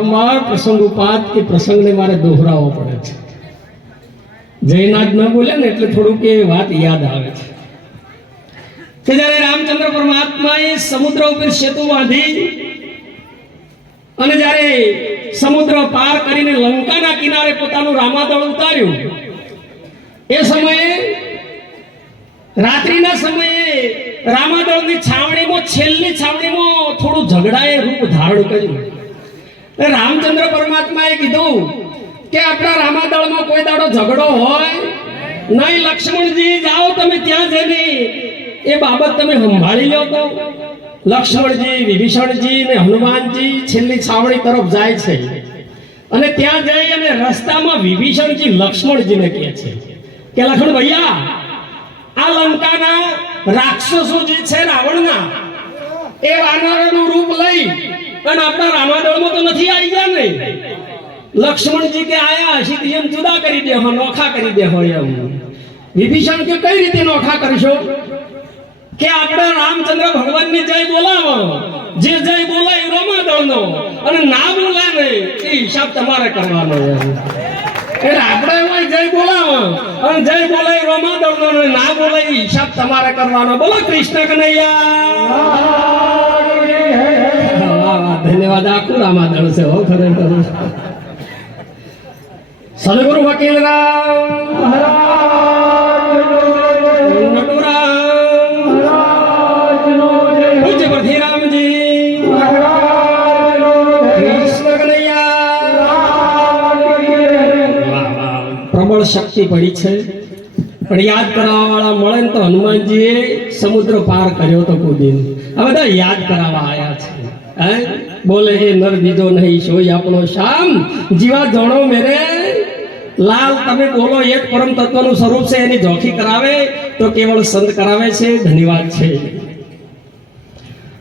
વારંવાર પ્રસંગોપાત કે પ્રસંગને મારે દોહરાવવો પડે છે. જયનાથ ન બોલે ને એટલે થોડુંક એ વાત યાદ આવે છે કે જ્યારે રામચંદ્ર પરમાત્માએ સમુદ્ર ઉપર સેતુ બાંધી અને જ્યારે સમુદ્ર પાર કરીને લંકાના કિનારે પોતાનું રામાદળ ઉતાર્યું, એ સમયે રાત્રિના સમયે રામાદળની છાવણીમાં છેલ્લી છાવણીમાં થોડું ઝઘડાએ રૂપ ધારણ કર્યું. રામચંદ્ર પરમાત્માએ કીધું કે આપણા રામાદળમાં કોઈ દાડો ઝઘડો હોય નહીં, લક્ષ્મણજી જાઓ તમે ત્યાં જઈને એ બાબત તમે સંભાળી લો. તો લક્ષ્મણજી, વિભીષણજી ને હનુમાનજી છેલ્લી છાવણી તરફ જાય છે અને ત્યાં જઈ અને રસ્તામાં વિભીષણજી લક્ષ્મણજીને કહે છે કે લક્ષ્મણ ભૈયા, આ લંકાના રાક્ષસો જે છે રાવણના, એ વાનરોનું રૂપ લઈ અને આપણા રામાદળમાં તો નથી આવી ગયા ને. લક્ષ્મણજી કે આયા હશી એમ જુદા કરી દે, નોખા કરી દે હોય એમ. વિભીષણ કે કઈ રીતે નોખા કરશો? કે આપણે રામચંદ્ર ભગવાનની જય બોલાવો, જે જય બોલાય રામાદળનો, અને ના બોલાય ને એ હિસાબ તમારે કરવાનો. એટલે આપણે એમાં જય બોલાવો અને જય બોલાય રામાદળનો, અને ના બોલાય એ હિસાબ તમારે કરવાનો. બોલો કૃષ્ણ કનૈયા. ધન્યવાદ. આખું રામાદળ છે હો ખરેખર. સદગુરુ વકીલ રામ પ્રબળ શક્તિ પડી છે, પણ યાદ કરાવવા વાળા મળે ને તો હનુમાનજીએ સમુદ્ર પાર કર્યો તો કુદીન. આ બધા યાદ કરાવવા આવ્યા છે. બોલે હે નર બીજો નહીં સોય આપણો શ્યામ, જીવા જણો મેરે લાલ. તમે બોલો એક પરમ તત્વનું સ્વરૂપ છે, એની ઝોખી કરાવે તો કેવળ સંત કરાવે છે. ધન્યવાદ છે.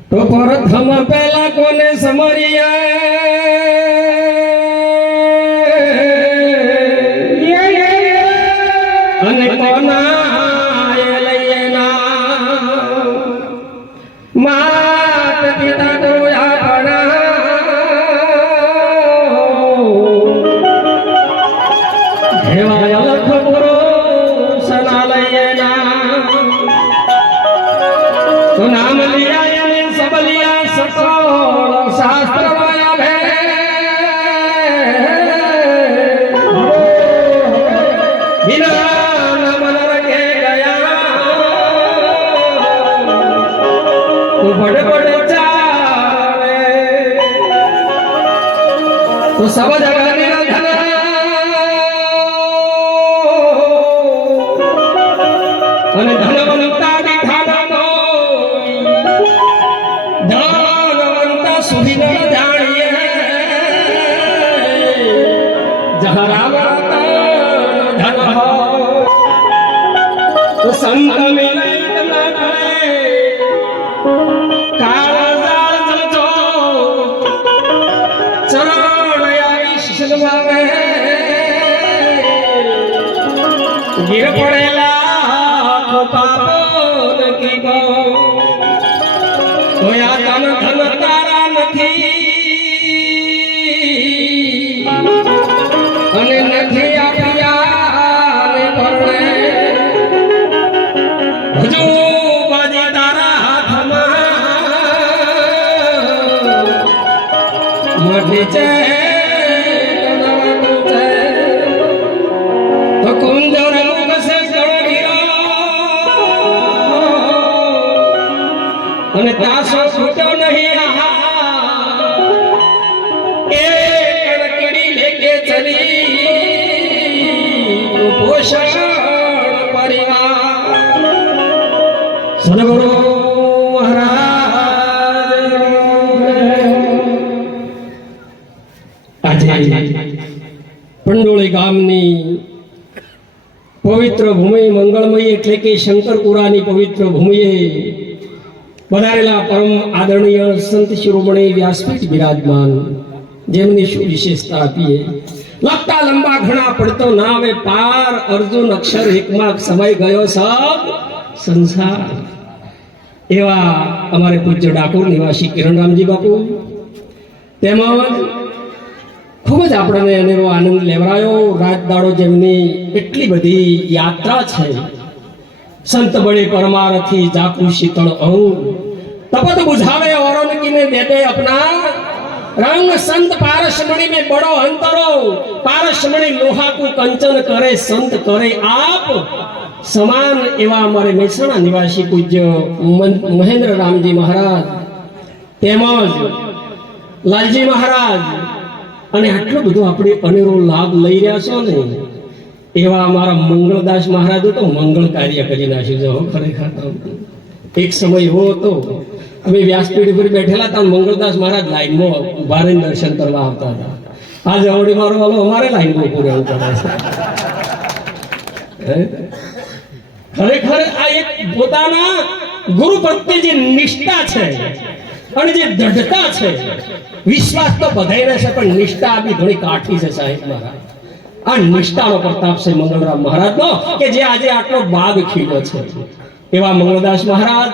તો પ્રથમ પહેલા કોને સમરિયા અને કોના લઈએ ના માત પિતા તો આપણા લખ પુરુષ ના લઈએ ના તો નામ લિયા એને સબલિયા સકોળ શાસ્ત્ર માયા ભે બિના નામ નરકે ગયા તો બડ બડ ચાલે તો સબ જગા નિરંજન અને ધનવંતા દિખાનો ધનવંતા સુધી ન જાણીએ જહરાવતા ધન હો તો સંત મિલય ન કરે કાળા જલજો ચરણ આઈશ શિલવાવે ગીર પડેલા પાપો કી ગો તોયા તન ધન તારા નથી અને નથી આપ્યા ને પરણે હજુ બાજી તારા હાથમાં મોટી છે તો કુંજર અને તાસો છૂટ્યો નહીં એ કડકડી લેકે ચલી પોષણ પરિવાર. સદગુરુ મહારાજ આજે પંડોળી ગામની પવિત્ર ભૂમિ મંગળમય એટલે કે શંકરપુરાની પવિત્ર ભૂમિએ વધારેલા પરમ આદરણીય સંત શિરોમણી વ્યાસપીઠ બિરાજમાન, જેમની શું વિશેષતા આપીએ. લખતા લંબા ઘણા પડતો ના આવે પાર, અર્જુન અક્ષર એકમાં સમય ગયો સબ સંસાર. એવા અમારે પૂજ્ય ડાકોર નિવાસી કિરણરામજી બાપુ તેમજ ખૂબ જ આપણને અનેરો આનંદ લેવરાયો. રાત દાડો જેમની એટલી બધી યાત્રા છે. સંત બળે પરમારથી જાકુ શીતળ અંગ તપત બુઝાવે ઓરન કીને દે દે અપના રંગ સંત પારસમણી में बड़ो अंतरो पारसमणी लोहा को कंचन करे संत करे आप સમાન એવા અમારે મહેસાણા નિવાસી પૂજ્ય મહેન્દ્ર રામજી મહારાજ તેમજ લાલજી મહારાજ અને આટલો બધો આપણે અનેરો લાભ લઈ રહ્યા છો ને એવા અમારા મંગળદાસ મહારાજો તો મંગળ કાર્ય કરી નાખ્યું છે ખરેખર. એક સમય એવો હતો અમે વ્યાસપીઠ ઉપર બેઠેલા હતા, મંગળદાસ મહારાજ લાઈનમાં ઉભા રહીને દર્શન કરવા આવતા હતા. આજે અવડી મારો વાલો અમારે લાઈનમાં ઉભું રહેવું પડે છે. ખરેખર આ એક પોતાના ગુરુ પ્રત્યે જે નિષ્ઠા છે અને જે દૃઢતા છે, વિશ્વાસ તો બધાય છે પણ નિષ્ઠા બી ઘણી કાઠી છે સાહેબ મારા. આ નિષ્ઠાનો પ્રતાપ છે મંગળરામ મહારાજનો કે જે આજે આટલો બાગ ખીલ્યો છે. એવા મંગળદાસ મહારાજ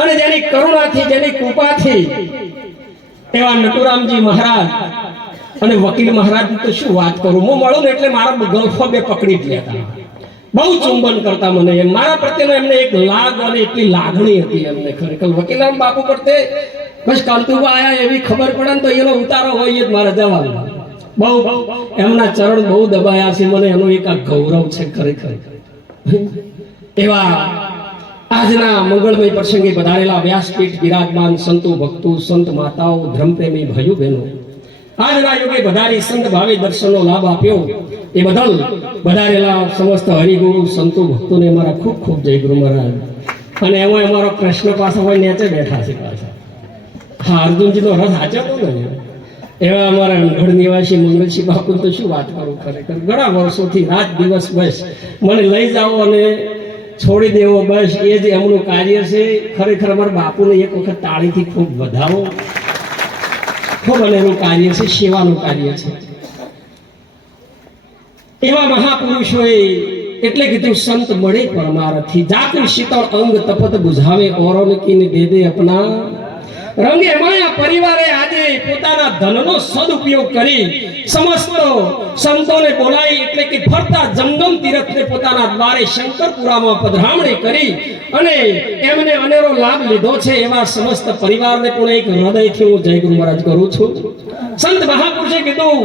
અને જેની કરુણાથી જેની કૃપાથી એવા નટુરામજી મહારાજ અને વકીલ મહારાજ તો શું વાત કરું. હું મળું ને એટલે મારા ગલ્ફો બે પકડી જ લેતા, બહુ ચુંબન કરતા મને. મારા પ્રત્યેનો એમને એક લાગ અને એટલી લાગણી હતી એમને ખરેખર. વકીલામ બાપુ પ્રત્યે બસ કાંતુબા આયા એવી ખબર પડે ને તો એનો ઉતારો હોય જ મારા જવાનો. બહુ એમના ચરણ બહુ દબાયા છે મને, એનો એક આ ગૌરવ છે ખરેખર. એવા આજના મંગળમય પ્રસંગે પધારેલા વ્યાસપીઠ બિરાજમાન સંતો ભક્તો સંત માતાઓ ધર્મપ્રેમી ભાઈઓ બહેનો, આજના યુગે પધારી સંત ભાવે દર્શનનો લાભ આપ્યો એ બદલ પધારેલા સમસ્ત હરિગુરુ સંતો ભક્તોને અમારા ખૂબ ખૂબ જય ગુરુ મહારાજ. અને એમાં અમારો કૃષ્ણ પાસે હોય નીચે બેઠા છે પાછા. હા, અર્જુનજીનો રથ હાચવતો ને એવા અમારા અંધળ નિવાસી મંગલસિંહ બાપુ તો શું વાત કરું ખરેખર. ઘણા વર્ષોથી રાત દિવસ બસ મને લઈ જાઓ અને છોડી દેવો, બસ એ જ એમનું કાર્ય છે. ખરેખર અમારા બાપુને એક વખત તાળીથી ખૂબ વધાવો. ખૂબ એનું કાર્ય છે, સેવાનું કાર્ય છે. એવા મહાપુરુષોએ એટલે કીધું સંત મળે પરમારથી જાકુ શીતળ અંગ તપત બુઝાવે ઓરોન કીને દે દે અપના રંગ. એમાં આ પરિવારે આજે પોતાના ધનનો સદુપયોગ કરી સમસ્ત સંતોને બોલાવી એટલે કે ફરતા જંગમ તીર્થને પોતાના દ્વારે શંકરપુરામાં પધરામણી કરી અને એમને અનેરો લાભ લીધો છે. એવા સમસ્ત પરિવારને પણ એક હૃદયથી હું જય ગુરુ મહારાજ કરું છું. સંત મહાપુરુષે કીધું